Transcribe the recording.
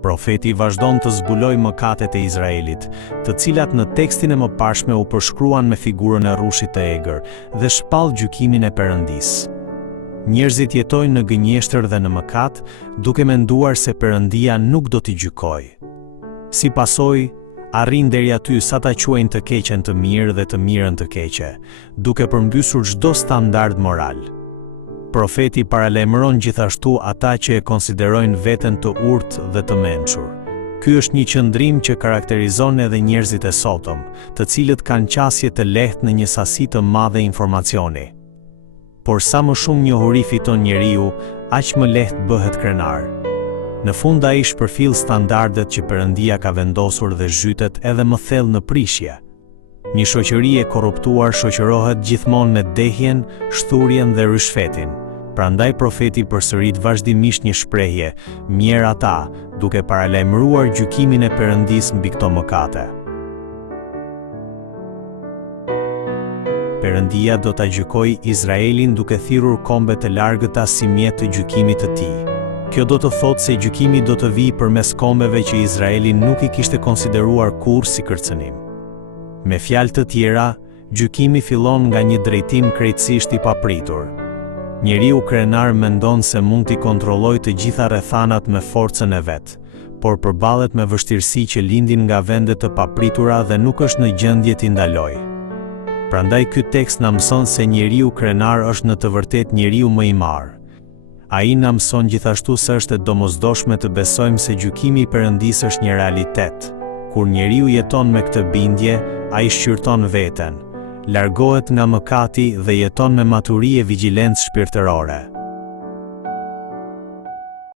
Profeti vazhdon të zbuloj mëkatet e Izraelit, të cilat në tekstin e mëparshme u përshkruan me figurën e rrushit të egër dhe shpall gjykimin e Perëndisë. Njerëzit jetojnë në gënjeshtër dhe në mëkat, duke menduar se Perëndia nuk do t'i gjykojë. Si pasojë, arrin deri aty sa ta quajnë të keqen të mirë dhe të mirën të keqe, duke përmbysur çdo standard moral. Profeti paralajmëron gjithashtu ata që e konsiderojnë veten të urtë dhe të mençur. Ky është një qëndrim që karakterizon edhe njerëzit e sotëm, të cilët kanë qasje të lehtë në një sasi të madhe informacioni. Por sa më shumë njohuri fiton njeriu, aq më lehtë bëhet krenar. Në fund ai shpërfill standardet që Perëndia ka vendosur dhe zhytet edhe më thellë në prishje. Një shoqëri e korruptuar shoqërohet gjithmonë me dehjen, shturjen dhe rishfetin. Prandaj profeti përsërit vazhdimisht një shprehje, mirë ata, duke paralajmëruar gjykimin e Perëndisë mbi këto mëkate. Perëndia do ta gjykojë Izraelin duke thirrur kombe të largëta si mjet të gjykimit të tij. Kjo do të thotë se gjykimi do të vijë përmes kombeve që Izraeli nuk i kishte konsideruar kurrë si kërcënim. Me fjalë të tjera, gjykimi fillon nga një drejtim krejtësisht i papritur. Njeriu krenar mendon se mund t'i kontrollojë të gjitha rrethanat me forcën e vet, por përballet me vështirësi që lindin nga vende të papritura dhe nuk është në gjendje t'i ndalojë. Prandaj ky tekst na mëson se njeriu krenar është në të vërtetë njeriu më i marr. Ai na mëson gjithashtu se është e domosdoshme të besojmë se gjykimi i Perëndisë është një realitet. Kur njeriu jeton me këtë bindje, ai shqyrton veten, largohet nga mëkati dhe jeton me maturi e vigjilencë shpirtërore.